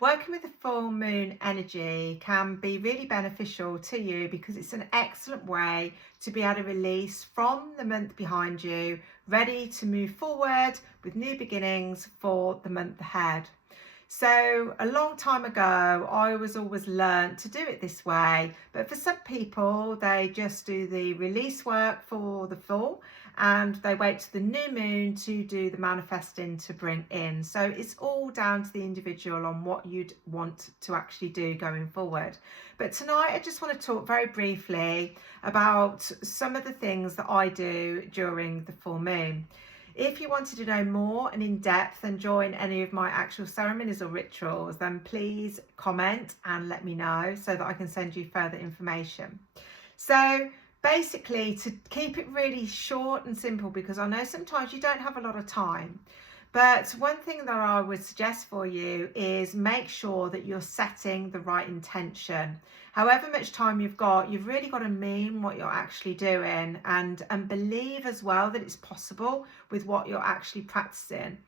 Working with the full moon energy can be really beneficial to you because it's an excellent way to be able to release from the month behind you, ready to move forward with new beginnings for the month ahead. So a long time ago, I was always learned to do it this way. But for some people, they just do the release work for the full and they wait to the new moon to do the manifesting to bring in. So it's all down to the individual on what you'd want to actually do going forward. But tonight, I just want to talk very briefly about some of the things that I do during the full moon. If you wanted to know more and in depth and join any of my actual ceremonies or rituals, then please comment and let me know so that I can send you further information. So basically, to keep it really short and simple, because I know sometimes you don't have a lot of time, but one thing that I would suggest for you is make sure that you're setting the right intention. However much time you've really got to mean what you're actually doing and believe as well that it's possible with what you're actually practicing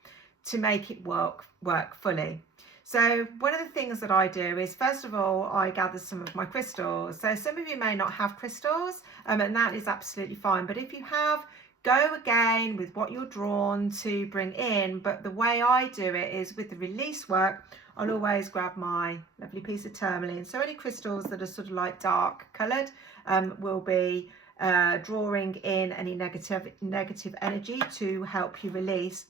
to make it work fully. So one of the things that I do is, first of all, I gather some of my crystals. So some of you may not have crystals, and that is absolutely fine. But if you have, go again with what you're drawn to bring in. But the way I do it is with the release work, I'll always grab my lovely piece of tourmaline. So any crystals that are sort of like dark coloured will be drawing in any negative energy to help you release.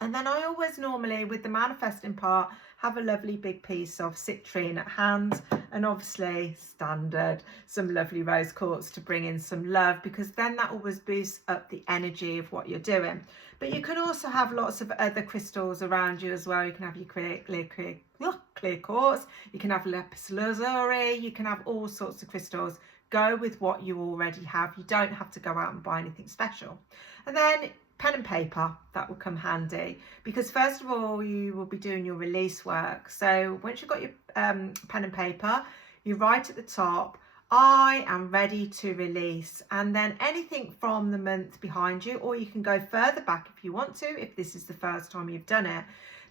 And then I always normally, with the manifesting part, have a lovely big piece of citrine at hand, and obviously standard, some lovely rose quartz to bring in some love, because then that always boosts up the energy of what you're doing. But you can also have lots of other crystals around you as well. You can have your clear quartz, you can have lapis lazuli, you can have all sorts of crystals. Go with what you already have. You don't have to go out and buy anything special. And then pen and paper, that will come handy, because first of all you will be doing your release work. So once you've got your pen and paper, you write at the top, I am ready to release, and then anything from the month behind you, or you can go further back if you want to, if this is the first time you've done it.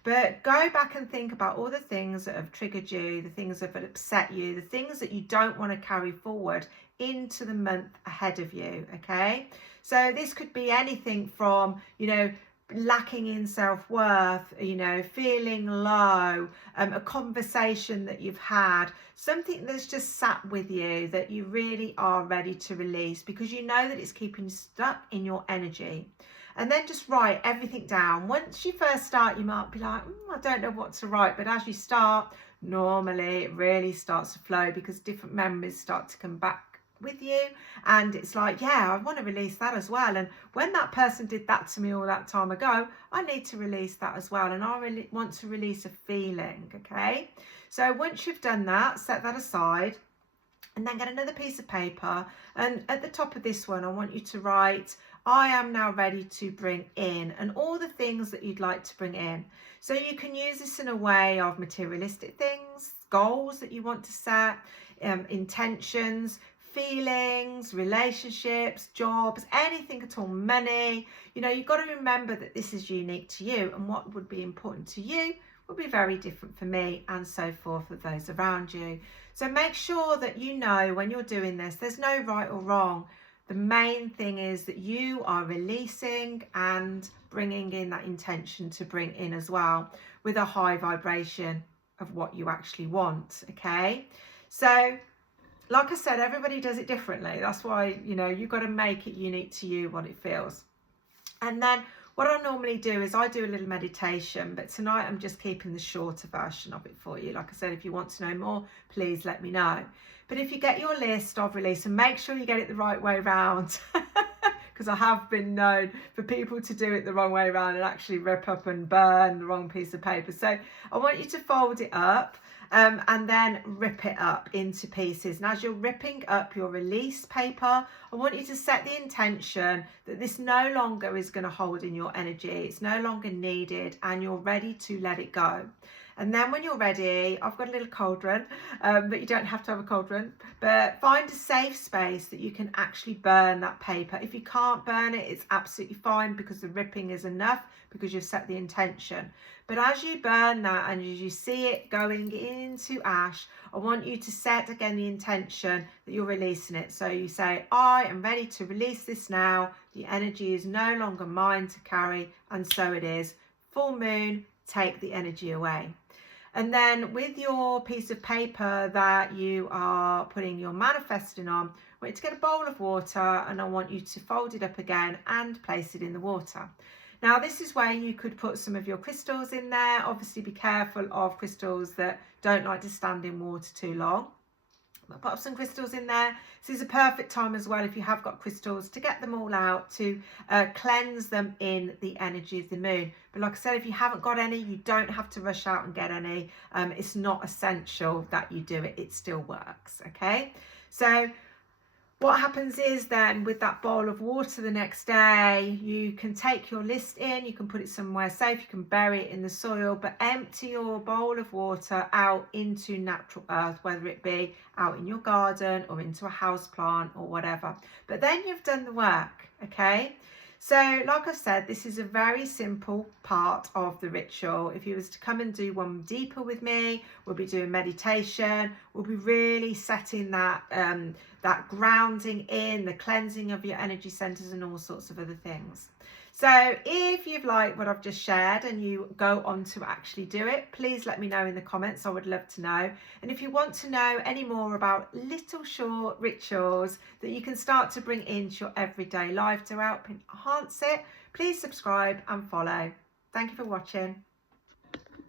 But go back and think about all the things that have triggered you, the things that have upset you, the things that you don't want to carry forward into the month ahead of you, okay? So this could be anything from, lacking in self-worth, feeling low, a conversation that you've had, something that's just sat with you that you really are ready to release because you know that it's keeping you stuck in your energy. And then just write everything down. Once you first start, you might be like, I don't know what to write. But as you start, normally it really starts to flow because different memories start to come back with you. And it's like, yeah, I want to release that as well. And when that person did that to me all that time ago, I need to release that as well. And I really want to release a feeling, okay? So once you've done that, set that aside. And then get another piece of paper. And at the top of this one, I want you to write, I am now ready to bring in, and all the things that you'd like to bring in. So you can use this in a way of materialistic things, goals that you want to set, intentions, feelings, relationships, jobs, anything at all, money. You've got to remember that this is unique to you, and what would be important to you will be very different for me, and so forth with those around you. So make sure that you know when you're doing this, there's no right or wrong. The main thing is that you are releasing and bringing in that intention to bring in as well with a high vibration of what you actually want, okay? So like I said, everybody does it differently. That's why, you've got to make it unique to you, what it feels. And then what I normally do is I do a little meditation, but tonight I'm just keeping the shorter version of it for you. Like I said, if you want to know more, please let me know. But if you get your list of release, and make sure you get it the right way around, because I have been known for people to do it the wrong way around and actually rip up and burn the wrong piece of paper. So I want you to fold it up and then rip it up into pieces. And as you're ripping up your release paper, I want you to set the intention that this no longer is going to hold in your energy. It's no longer needed, and you're ready to let it go. And then when you're ready, I've got a little cauldron, but you don't have to have a cauldron, but find a safe space that you can actually burn that paper. If you can't burn it, it's absolutely fine because the ripping is enough because you've set the intention. But as you burn that and as you see it going into ash, I want you to set again the intention that you're releasing it. So you say, I am ready to release this now. The energy is no longer mine to carry, and so it is. Full moon, take the energy away. And then with your piece of paper that you are putting your manifesting on, I want you to get a bowl of water and I want you to fold it up again and place it in the water. Now this is where you could put some of your crystals in there. Obviously be careful of crystals that don't like to stand in water too long. I'll put some crystals in there. This is a perfect time as well, if you have got crystals, to get them all out, to cleanse them in the energy of the moon. But like I said, if you haven't got any, you don't have to rush out and get any. It's not essential that you do it. It still works, okay? So what happens is then with that bowl of water the next day, you can take your list in, you can put it somewhere safe, you can bury it in the soil, but empty your bowl of water out into natural earth, whether it be out in your garden or into a house plant or whatever. But then you've done the work, okay? So like I said, this is a very simple part of the ritual. If you was to come and do one deeper with me, we'll be doing meditation. We'll be really setting that that grounding in, the cleansing of your energy centers and all sorts of other things. So if you've liked what I've just shared and you go on to actually do it, please let me know in the comments. I would love to know. And if you want to know any more about little short rituals that you can start to bring into your everyday life to help enhance it, please subscribe and follow. Thank you for watching.